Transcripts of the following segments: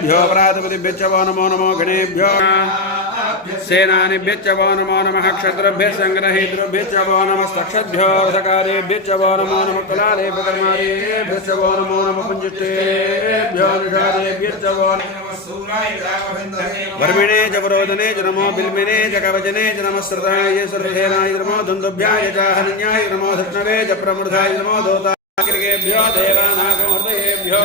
భ్యో ప్రాతిపదిభ్యచ్చ వో నమో నమో గణేభ్యో సేనానిభ్యచ్చ వో నమో నమ క్షత్రభ్య సంగ్రహేతృభ్యచ్చ వో నమస్తక్షద్భ్యో రథకారేభ్యచ్చ వో నమో నమ కులాలేపకర్మాయేభ్యచ్చ వో నమో నమ పుంజిష్టేభ్యో నిషాదేభ్యచ్చ వో వర్మిణే చ పురోదనే చ నమో బిల్మినే చ కవచనే చ నమస్రతాయ సృధేనాయ నమో ధుందుభ్యాయ చ నమో ధృష్ణవే చ ప్రమృధాయ నమో దోతాగ్రిగేభ్యో దేవానాకమృతయేభ్యో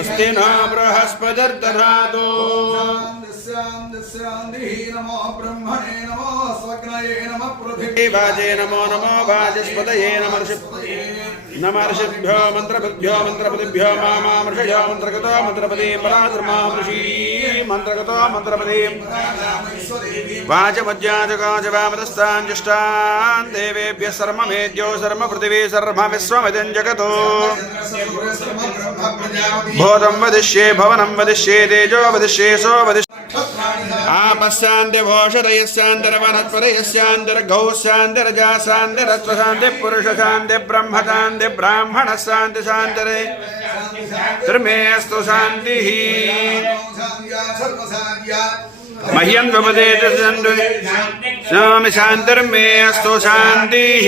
स्वस्ति न बृहस्पतिर्दधातु नमो ब्रह्मणे नमो स्वग्नये नमः पृथिवी वाजे नमो नमो वाचस्पतये नमर्षि नमर्षिभ्यो मन्त्रभुभ्यो मन्त्रपतिभ्यो मामामर्षयो मन्त्रगतो मन्त्रपदे पराधर्मामृषी मन्त्रगतो मन्त्रपदे वाचमज्जाजकाजवामतस्ताञ्जुष्टान् देवेभ्यः सर्वमेद्यो सर्व पृथिवी सर्व विश्वमिदं जगतो भूतं वदिष्ये भवनं वदिष्ये तेजो वदिष्ये सो वदिष्ये। आपस्यान्त्यभोषदयस्यान्तरवनत्पदयस्यान्तर्गौस्यान्तरजासान्तरत्वशान्ति पुरुषशान्ति ब्रह्मशान्ति ब्राह्मणशान्ति शान्तरे त्रिमेऽस्तु शान्तिः। मह्यं त्वपदेत स्वामि शान्तिर्मे अस्तु शान्तिः।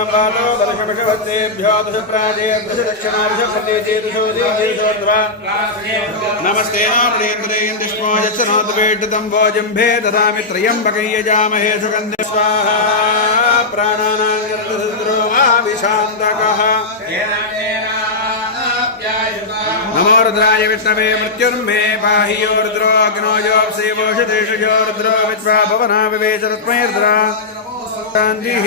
येषामन्नं वातो दर्शमिषवत्तेभ्यो दशप्राजेर्दशदक्षिणादशप्रदेशेदुषोदीर्घोद्वा नमस्ते नामणेन्द्रेन्द्रिष्मो यच्छनोद्वेष्टितं भोजम्भे ददामि त्र्यम्बकं यजामहे सुगन्धे स्वाहा प्राणानां निर्दुरो वा विशान्तकः नमो रुद्राय विष्णवे मृत्युर्मे पाहि यो रुद्रो अग्नो यो सेवोषधेषु यो रुद्रो विद्वा भवना विवेश तस्मै रुद्रा शान्तिः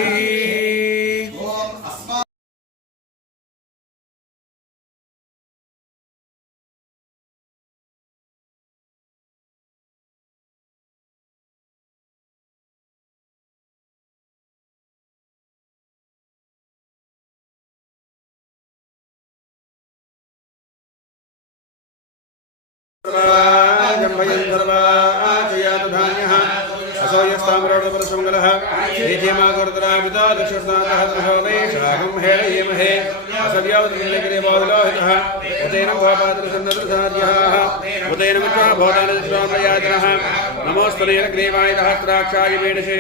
जम्भयं सर्वाचयातु धान्यः हस्तामरवणपरसमङ्गलः श्रीक्षेमागुरुतरापिता दक्षस्नातः त्रिशोदैशाहं हेलयेमहे असव्यावतिलगिरिबाहुलोहितः उतेन भापादृशन्नदृशार्यः उतेन मित्रा भोदानदृशामयाजनः नमोस्तनेन ग्रीवायुधहस्त्राक्षाय मेडशे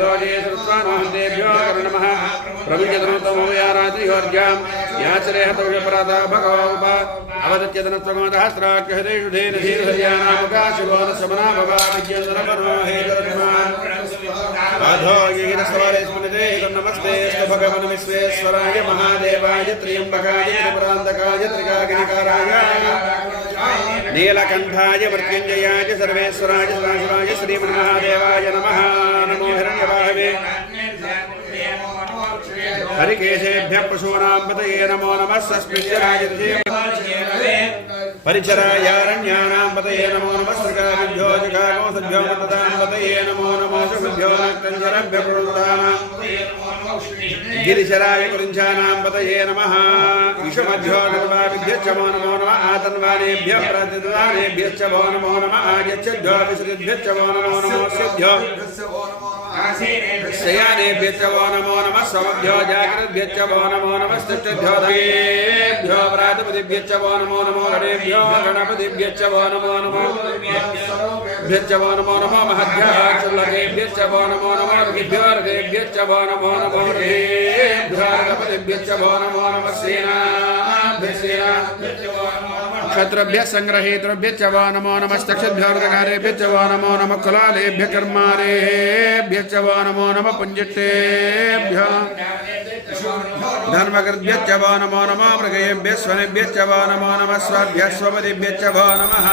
रोज़े श्रुत्वा नमः देभ्यो नमः प्रविजतनुतमोयारात्रियोर्घ्याम् याचरेहतव्यपराधा भगवाप भगवन् महादेवाय त्र्यम्बकाय त्रिपुरान्तकाय त्रिकागिनिकाराय नीलकण्ठाय मृत्युञ्जयाय सर्वेश्वराय सदाशिवाय श्रीमन्महादेवाय नमः। नमो हिरण्यवाहवे। हरिकेशेभ्यः पशूनां पतये नमो नमः सस्मिञ्जराजर्षे परिचरायारण्यानां पतये नमो नमः सृगाभ्यो जगामोसभ्यो मतदां पतये नमो नमो शुभ्यो नक्तञ्जरभ्य प्रवृत्तानां गिरिशराय कुरिञ्चानां पतये नमः ईशमभ्यो नर्वाभिभ्यश्च मो नमो नमः आतन्वानेभ्यः प्रतिदानेभ्यश्च मो नमो नमः आयच्छभ्यो विसृभ्यश्च मो नमो नमो स्यभ्यो శయానేభ్యశ్చ వో నమో నమ సౌభ్యో జాగ్రద్భ్యశ్చ వో నమో నమ స్థుష్టభ్యో ధయేభ్యో వ్రాతపతిభ్యశ్చ వో నమో నమో గణేభ్యో గణపతిభ్యశ్చ వో నమో నమో భ్యశ్చ వో నమో నమో మహద్భ్యః క్షుల్లకేభ్యశ్చ వో నమో నమో రుగిభ్యో రుగేభ్యశ్చ వో నమో నమో రుగేభ్యో గణపతిభ్యశ్చ నమో నమ శ్రీనా क्षत्रभ्यः सङ्ग्रहेतृभ्यः च वो नमो नमस्तक्षद्भ्योर्दकारेभ्यः च वो नमो नमः कुलालेभ्यः कर्मारेभ्यः च वो नमो नमः पुञ्जिट्टेभ्यः धर्मकृद्भ्यः च वो नमो नमः मृगेभ्यः स्वनेभ्यः च वो नमो नमः स्वभ्यः स्वपतिभ्यः च वो नमः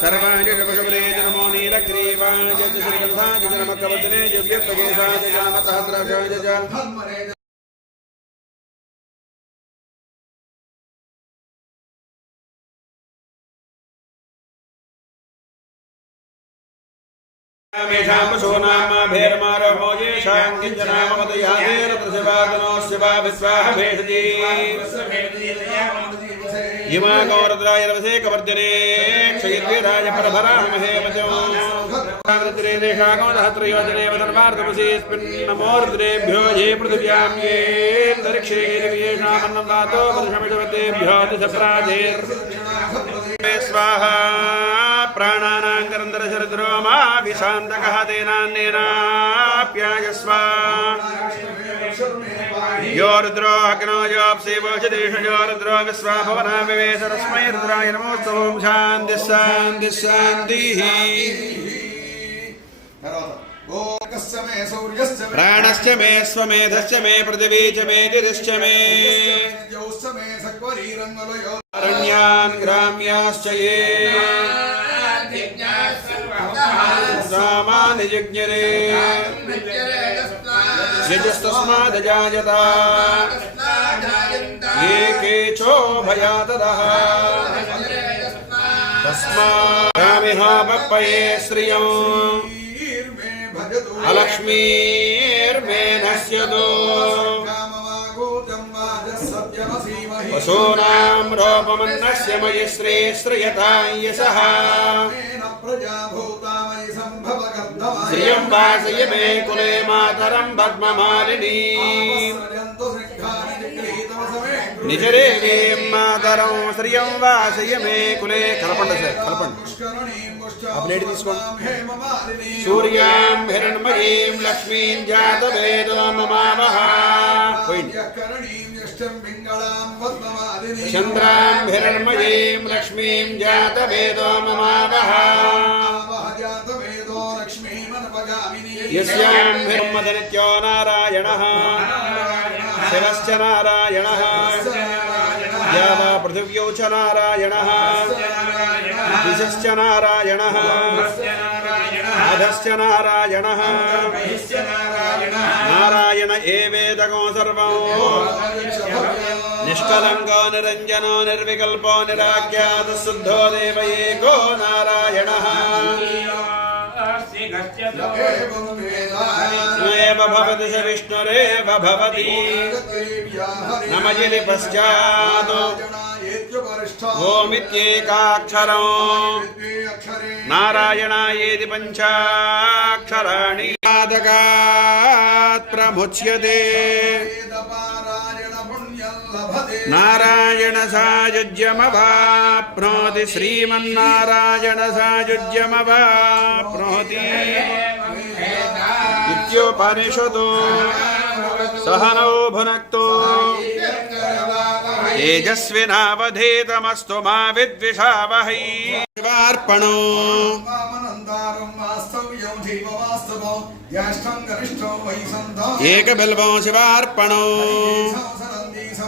सर्वाय जगपशुपदे च नमो नीलग्रीवाय च श्रीगन्धाय च नमकवदने च व्यक्तकेशाय च जामसहस्राशाय च येषामशो नामाभेर्मारभो येषां किञ्चनामपदयादेन पृथिवादनो शिवा विश्वाः भेषजे इमा गौरद्राय रवसे कवर्जने क्षयद्वेदाय परभरामहे ेषाकोदहत्रयोजनेवदर्वार्दमसीस्मिन्नमोर्द्रेभ्यो स्वाहा प्राणा द्रोमा विशान्तकः तेनान्नेनाप्यायस्व योरुद्रो अग्नो योऽप्सि योरुद्रो विस्वा विवेश रश्मै रुद्राय नमोस्तवं शान्तिः शान्तिः शान्तिः प्राणश्च मे स्वमेधश्च मे पृथिवी च मे जितिश्च मे। अरण्यान् ग्राम्याश्च ये। रामान् यज्ञरे यजस्तस्मादजायता। ये केचोभयातदः तस्मामिहापये श्रियम्। अलक्ष्मीर्मे नश्यतो पशूनां रोपमन्नस्य मयि श्रेश्रियतां यशः। प्रजा श्रियं वासय मे कुले मातरं पद्ममालिनी ఆపస్రజంతు శృంఖాని నిగృహీతమసమే निजरेवीं मातरं श्रियं वासय मे कुले కలపండి సార్ కలపండి పుష్కరణీం ఆ ప్లేట్ తీసుకోండి. హేమమాలిని सूर्यां हिरण्मयीं लक्ष्मीं जातवेदो ममावः పోయింది కరణీం యష్టం పింగళాం పద్మమాలిని यस्याम्भिर्मदनित्यो नारायणः शिवश्च नारायणः या वा पृथिव्यौ च नारायणः दिशश्च नारायणः अधश्च नारायणः नारायण एवेदगो सर्वो निष्कलङ्को निरञ्जनो निर्विकल्पो निराख्यातशुद्धो देव एको नारायणः नैव भवति स विष्णुरेव भवति नमजिति पश्चात् ओमित्येकाक्षरम् नारायणायेति पञ्चाक्षराणि पादकात् प्रमुच्यते नारायण सायुज्यमवाप्नोति श्रीमन्नारायण सायुज्यमवाप्नोति इत्योपनिषदो। सहनौ भुनक्तो। तेजस्विनावधीतमस्तु मा विद्विषावहै। शिवार्पणो। एकबिल्वो शिवार्पणो।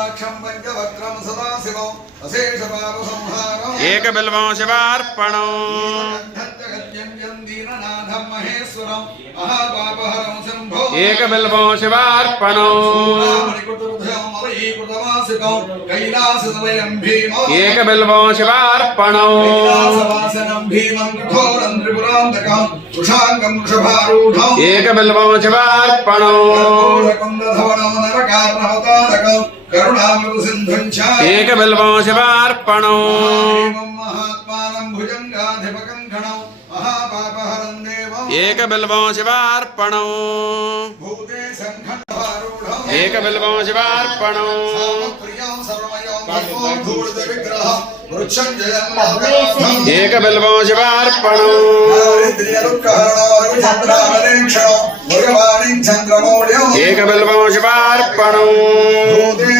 एक पञ्चवक्त्रं शिवार्पण एक एकबिल्वं शिवार्पण एक महेश्वरम् शिवार्पण एक एकबिल्वं शिवार्पण ఏకబిల్వం శివార్పణం మహాత్మానం భుజంగాధిపకం గణం మహాపాపహరం దేవం ఏకబిల్వం శివార్పణం భూతే ఏకబిల్వం శివార్పణం ప్రియం విగ్రహం వృక్షం ఏకబిల్వం శివార్పణం భగవాణి చంద్రమౌళ్యం ఏకబిల్వం శివార్పణం భూతే